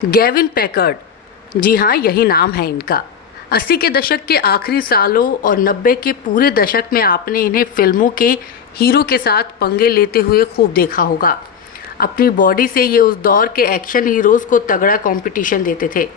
Gavin Packard, जी हाँ, यही नाम है इनका। 80 के दशक के आखिरी सालों और 90 के पूरे दशक में आपने इन्हें फिल्मों के हीरो के साथ पंगे लेते हुए खूब देखा होगा। अपनी बॉडी से ये उस दौर के एक्शन हीरोज़ को तगड़ा कंपटीशन देते थे।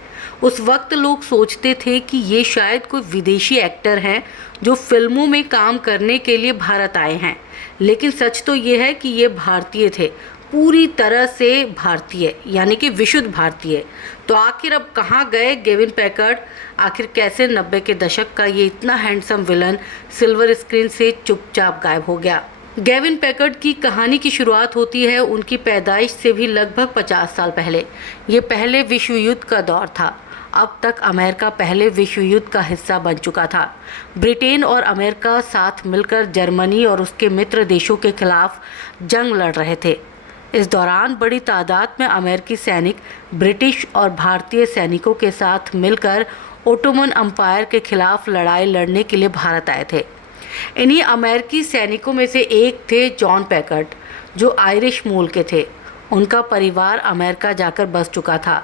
उस वक्त लोग सोचते थे कि ये शायद कोई विदेशी एक्टर हैं जो फिल्मों में काम करने के लिए भारत आए हैं, लेकिन सच तो ये है कि ये भारतीय थे, पूरी तरह से भारतीय, यानी कि विशुद्ध भारतीय। तो आखिर अब कहाँ गए गेविन पैकर्ड? आखिर कैसे 90 के दशक का ये इतना हैंडसम विलन सिल्वर स्क्रीन से चुपचाप गायब हो गया? गेविन पैकर्ड की कहानी की शुरुआत होती है उनकी पैदाइश से भी लगभग 50 साल पहले। ये पहले विश्व युद्ध का दौर था। अब तक अमेरिका पहले विश्व युद्ध का हिस्सा बन चुका था। ब्रिटेन और अमेरिका साथ मिलकर जर्मनी और उसके मित्र देशों के खिलाफ जंग लड़ रहे थे। इस दौरान बड़ी तादाद में अमेरिकी सैनिक ब्रिटिश और भारतीय सैनिकों के साथ मिलकर ओटोमन अम्पायर के खिलाफ लड़ाई लड़ने के लिए भारत आए थे। इन्हीं अमेरिकी सैनिकों में से एक थे जॉन पैकर्ड, जो आयरिश मूल के थे। उनका परिवार अमेरिका जाकर बस चुका था।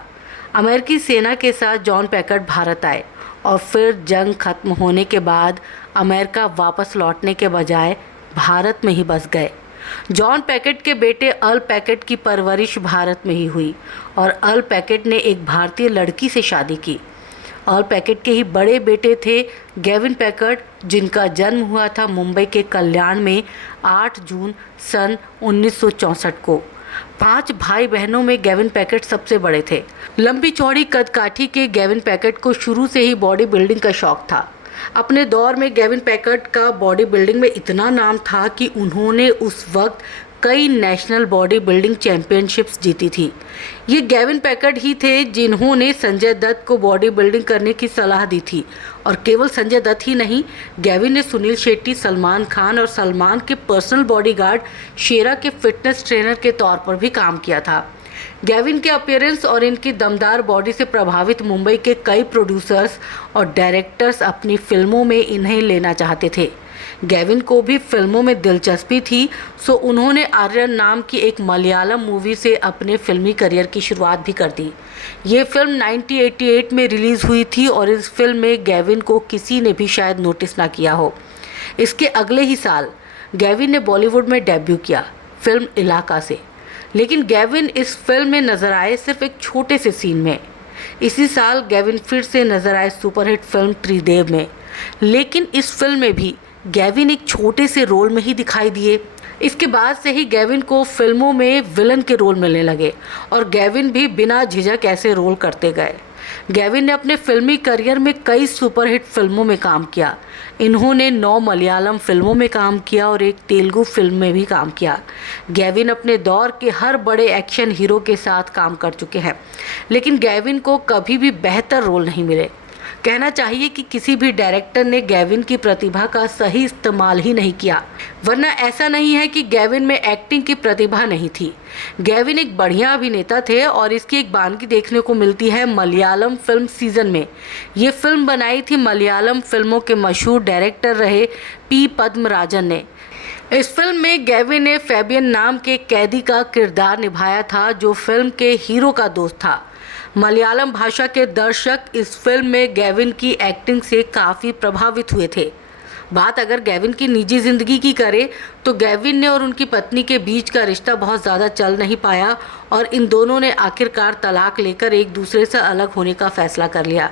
अमेरिकी सेना के साथ जॉन पैकर्ड भारत आए और फिर जंग खत्म होने के बाद अमेरिका वापस लौटने के बजाय भारत में ही बस गए। जॉन पैकर्ड के बेटे अर्ल पैकर्ड की परवरिश भारत में ही हुई और अर्ल पैकर्ड ने एक भारतीय लड़की से शादी की। अर्ल पैकर्ड के ही बड़े बेटे थे गेविन पैकर्ड, जिनका जन्म हुआ था मुंबई के कल्याण में 8 जून सन 1964 को। 5 भाई बहनों में गेविन पैकर्ड सबसे बड़े थे। लंबी चौड़ी कदकाठी के गेविन पैकर्ड को शुरू से ही बॉडी बिल्डिंग का शौक था। अपने दौर में गेविन पैकर्ड का बॉडी बिल्डिंग में इतना नाम था कि उन्होंने उस वक्त कई नेशनल बॉडी बिल्डिंग चैंपियनशिप्स जीती थी। ये गेविन पैकर्ड ही थे जिन्होंने संजय दत्त को बॉडी बिल्डिंग करने की सलाह दी थी। और केवल संजय दत्त ही नहीं, गेविन ने सुनील शेट्टी, सलमान खान और सलमान के पर्सनल बॉडीगार्ड शेरा के फिटनेस ट्रेनर के तौर पर भी काम किया था। गेविन के अपीयरेंस और इनकी दमदार बॉडी से प्रभावित मुंबई के कई प्रोड्यूसर्स और डायरेक्टर्स अपनी फिल्मों में इन्हें लेना चाहते थे। गेविन को भी फिल्मों में दिलचस्पी थी, सो उन्होंने आर्यन नाम की एक मलयालम मूवी से अपने फिल्मी करियर की शुरुआत भी कर दी। ये फिल्म 1988 में रिलीज़ हुई थी और इस फिल्म में गेविन को किसी ने भी शायद नोटिस ना किया हो। इसके अगले ही साल गेविन ने बॉलीवुड में डेब्यू किया फिल्म इलाका से, लेकिन गेविन इस फिल्म में नजर आए सिर्फ एक छोटे से सीन में। इसी साल गेविन फिर से नजर आए सुपरहिट फिल्म त्रिदेव में, लेकिन इस फिल्म में भी गेविन एक छोटे से रोल में ही दिखाई दिए। इसके बाद से ही गेविन को फिल्मों में विलन के रोल मिलने लगे और गेविन भी बिना झिझक ऐसे रोल करते गए। गेविन ने अपने फिल्मी करियर में कई सुपरहिट फिल्मों में काम किया। इन्होंने 9 मलयालम फिल्मों में काम किया और एक तेलुगु फिल्म में भी काम किया। गेविन अपने दौर के हर बड़े एक्शन हीरो के साथ काम कर चुके हैं, लेकिन गेविन को कभी भी बेहतर रोल नहीं मिले। कहना चाहिए कि किसी भी डायरेक्टर ने गेविन की प्रतिभा का सही इस्तेमाल ही नहीं किया, वरना ऐसा नहीं है कि गेविन में एक्टिंग की प्रतिभा नहीं थी। गेविन एक बढ़िया अभिनेता थे और इसकी एक बानगी देखने को मिलती है मलयालम फिल्म सीजन में। ये फिल्म बनाई थी मलयालम फिल्मों के मशहूर डायरेक्टर रहे पी पद्मराजन ने। इस फिल्म में गेविन ने फैबियन नाम के कैदी का किरदार निभाया था, जो फिल्म के हीरो का दोस्त था। मलयालम भाषा के दर्शक इस फिल्म में गेविन की एक्टिंग से काफ़ी प्रभावित हुए थे। बात अगर गेविन की निजी ज़िंदगी की करें तो गेविन ने और उनकी पत्नी के बीच का रिश्ता बहुत ज़्यादा चल नहीं पाया और इन दोनों ने आखिरकार तलाक लेकर एक दूसरे से अलग होने का फैसला कर लिया।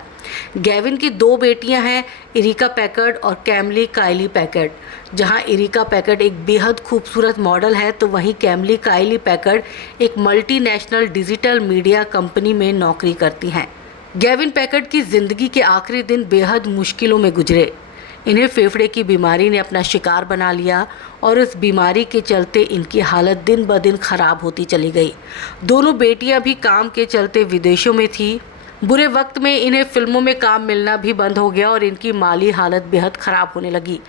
गेविन की 2 बेटियां हैं, इरिका पैकर्ड और कैमली काइली पैकर्ड। जहां इरिका पैकर्ड एक बेहद खूबसूरत मॉडल है, तो वहीं कैमली काइली पैकर्ड एक मल्टीनेशनल डिजिटल मीडिया कंपनी में नौकरी करती हैं। गेविन पैकर्ड की ज़िंदगी के आखिरी दिन बेहद मुश्किलों में गुजरे। इन्हें फेफड़े की बीमारी ने अपना शिकार बना लिया और इस बीमारी के चलते इनकी हालत दिन ब दिन खराब होती चली गई। दोनों बेटियां भी काम के चलते विदेशों में थी। बुरे वक्त में इन्हें फिल्मों में काम मिलना भी बंद हो गया और इनकी माली हालत बेहद ख़राब होने लगी।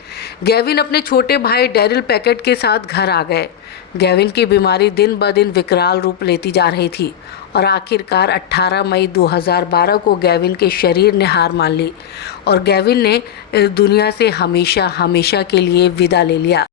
गेविन अपने छोटे भाई डैरिल पैकर्ड के साथ घर आ गए। गेविन की बीमारी दिन ब दिन विकराल रूप लेती जा रही थी और आखिरकार 18 मई 2012 को गेविन के शरीर ने हार मान ली और गेविन ने इस दुनिया से हमेशा हमेशा के लिए विदा ले लिया।